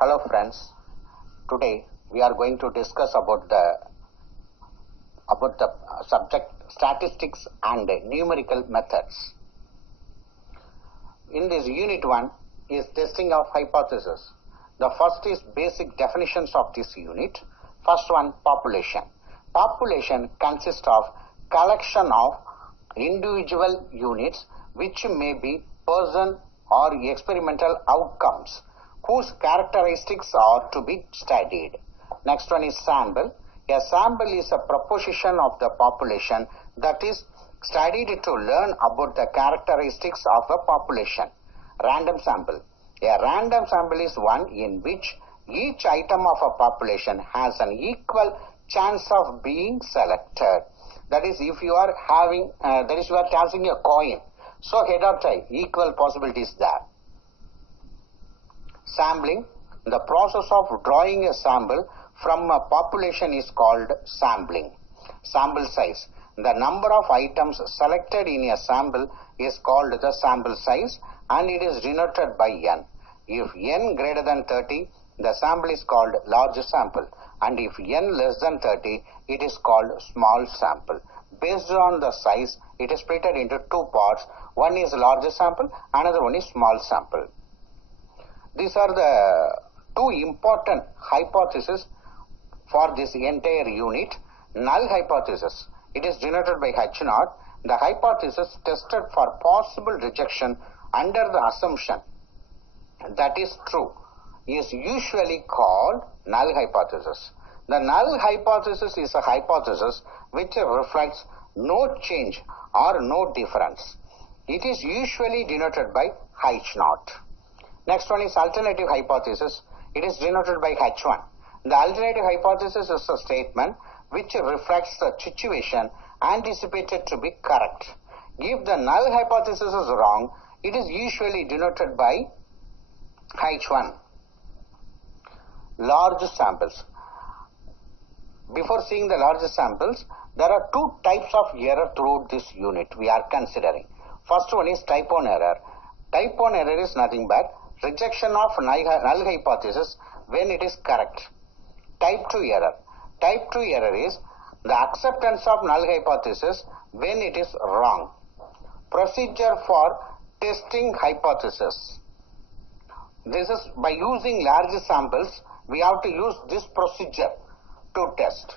Hello friends, today we are going to discuss about the subject statistics and numerical methods. In this unit 1 is testing of hypothesis. The first is basic definitions of this unit. First one, population. Population consists of collection of individual units which may be person or experimental outcomes whose characteristics are to be studied. Next one is sample. A sample is a proposition of the population that is studied to learn about the characteristics of a population. Random sample. A random sample is one in which each item of a population has an equal chance of being selected. That is, if you are having, you are tossing a coin. So head or tail, equal possibilities there. Sampling. The process of drawing a sample from a population is called sampling. Sample size. The number of items selected in a sample is called the sample size and it is denoted by n. If n greater than 30, the sample is called large sample, and if n less than 30, it is called small sample. Based on the size, it is split into two parts. One is large sample, another one is small sample. These are the two important hypotheses for this entire unit. Null hypothesis. It is denoted by H0. The hypothesis tested for possible rejection under the assumption that is true is usually called null hypothesis. The null hypothesis is a hypothesis which reflects no change or no difference. It is usually denoted by H0. Next one is alternative hypothesis. It is denoted by H1. The alternative hypothesis is a statement which reflects the situation anticipated to be correct. If the null hypothesis is wrong, it is usually denoted by H1. Large samples. Before seeing the large samples, there are two types of error throughout this unit we are considering. First one is type 1 error. Type 1 error is nothing but rejection of null hypothesis when it is correct. Type 2 error. Type 2 error is the acceptance of null hypothesis when it is wrong. Procedure for testing hypothesis. This is by using large samples, we have to use this procedure to test.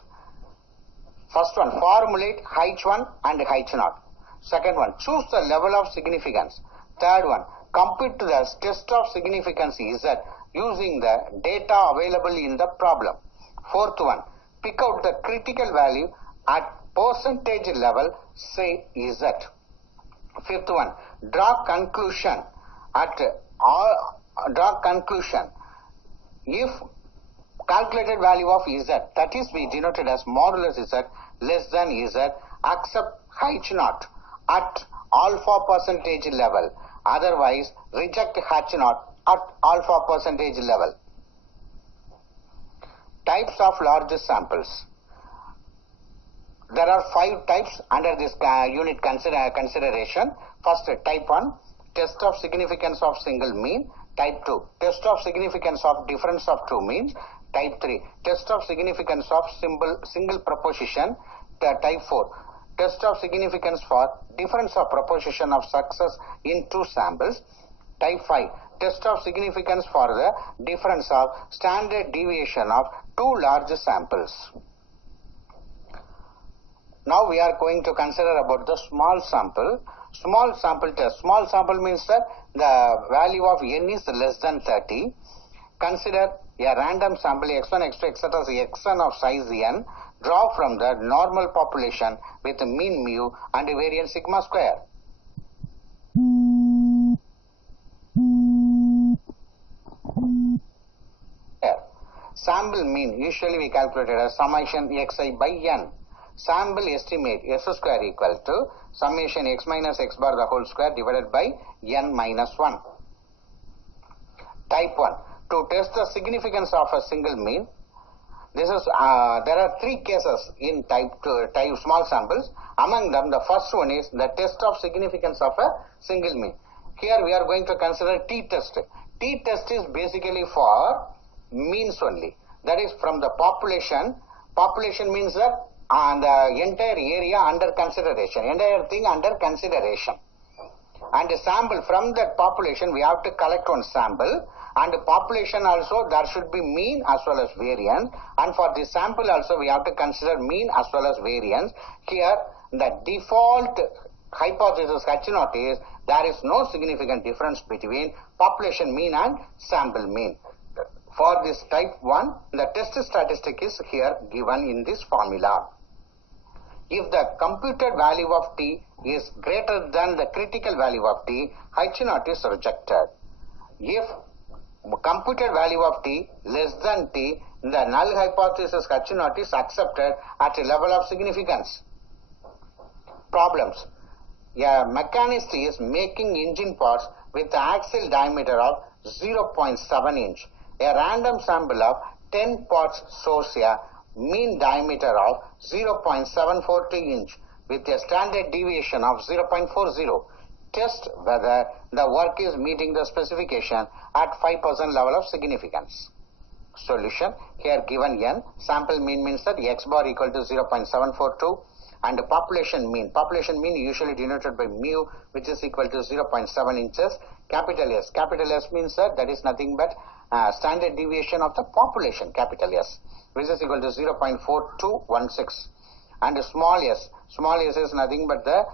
First one, formulate H1 and H0. Second one, choose the level of significance. Third one, compute the test of significance Z using the data available in the problem. Fourth one, pick out the critical value at percentage level, say Z. Fifth one, draw conclusion if calculated value of Z, that is we denoted as modulus Z less than Z, accept H0 at alpha percentage level. Otherwise, reject H0 at alpha percentage level. Types of large samples. There are 5 types under this unit consideration. First, type 1, test of significance of single mean. Type 2, test of significance of difference of two means. Type 3, test of significance of single proposition. Type 4, test of significance for difference of proposition of success in two samples. Type 5, test of significance for the difference of standard deviation of two large samples. Now we are going to consider about the small sample. Small sample test. Small sample means that the value of n is less than 30. Consider a random sample x1, x2, etc. xn of size n. Draw from the normal population with mean mu and variance sigma square. Sample mean usually we calculated as summation xi by n. Sample estimate s square equal to summation x minus x bar the whole square divided by n minus 1. Type 1. To test the significance of a single mean, there are 3 cases in type small samples. Among them, the first one is the test of significance of a single mean. Here we are going to consider t-test. T-test is basically for means only. That is from the population. Population means that the entire area under consideration, entire thing under consideration. And a sample from that population, we have to collect one sample. And population also, there should be mean as well as variance. And for the sample also, we have to consider mean as well as variance. Here, the default hypothesis H0 is there is no significant difference between population mean and sample mean. For this type 1, the test statistic is here given in this formula. If the computed value of t is greater than the critical value of t, H0 is rejected. If computed value of t less than t, the null hypothesis H0 is accepted at a level of significance. Problems. A mechanist is making engine parts with an axle diameter of 0.7 inch. A random sample of 10 parts shows a mean diameter of 0.742 inch with a standard deviation of 0.40. Test whether the work is meeting the specification at 5% level of significance. Solution. Here given n, sample mean means that x bar equal to 0.742 and population mean. Population mean usually denoted by mu, which is equal to 0.7 inches. Capital S. Capital S means that is nothing but standard deviation of the population, capital S, which is equal to 0.4216. And small s. Small s is nothing but the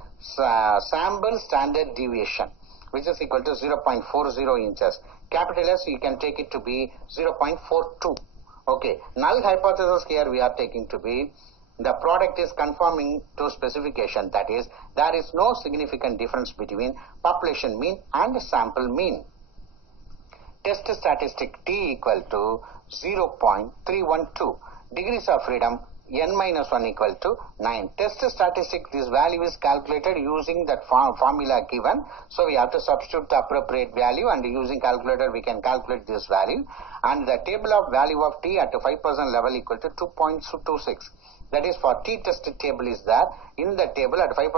sample standard deviation, which is equal to 0.40 inches. Capital S, you can take it to be 0.42. Okay. Null hypothesis here we are taking to be the product is conforming to specification. That is, there is no significant difference between population mean and sample mean. Test statistic t equal to 0.312. Degrees of freedom n minus 1 equal to 9. Test statistic, this value is calculated using that formula given. So we have to substitute the appropriate value, and using calculator we can calculate this value. And the table of value of t at 5% level equal to 2.26. That is, for t tested table is there. In the table at 5%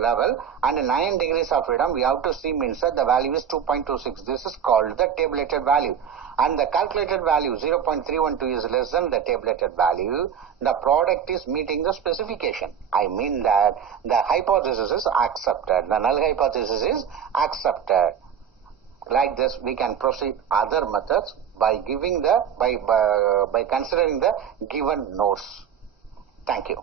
level and 9 degrees of freedom, we have to see means that the value is 2.26. This is called the tabulated value. And the calculated value 0.312 is less than the tabulated value. The product is meeting the specification. I mean that the hypothesis is accepted. The null hypothesis is accepted. Like this, we can proceed other methods by giving the by considering the given notes. Thank you.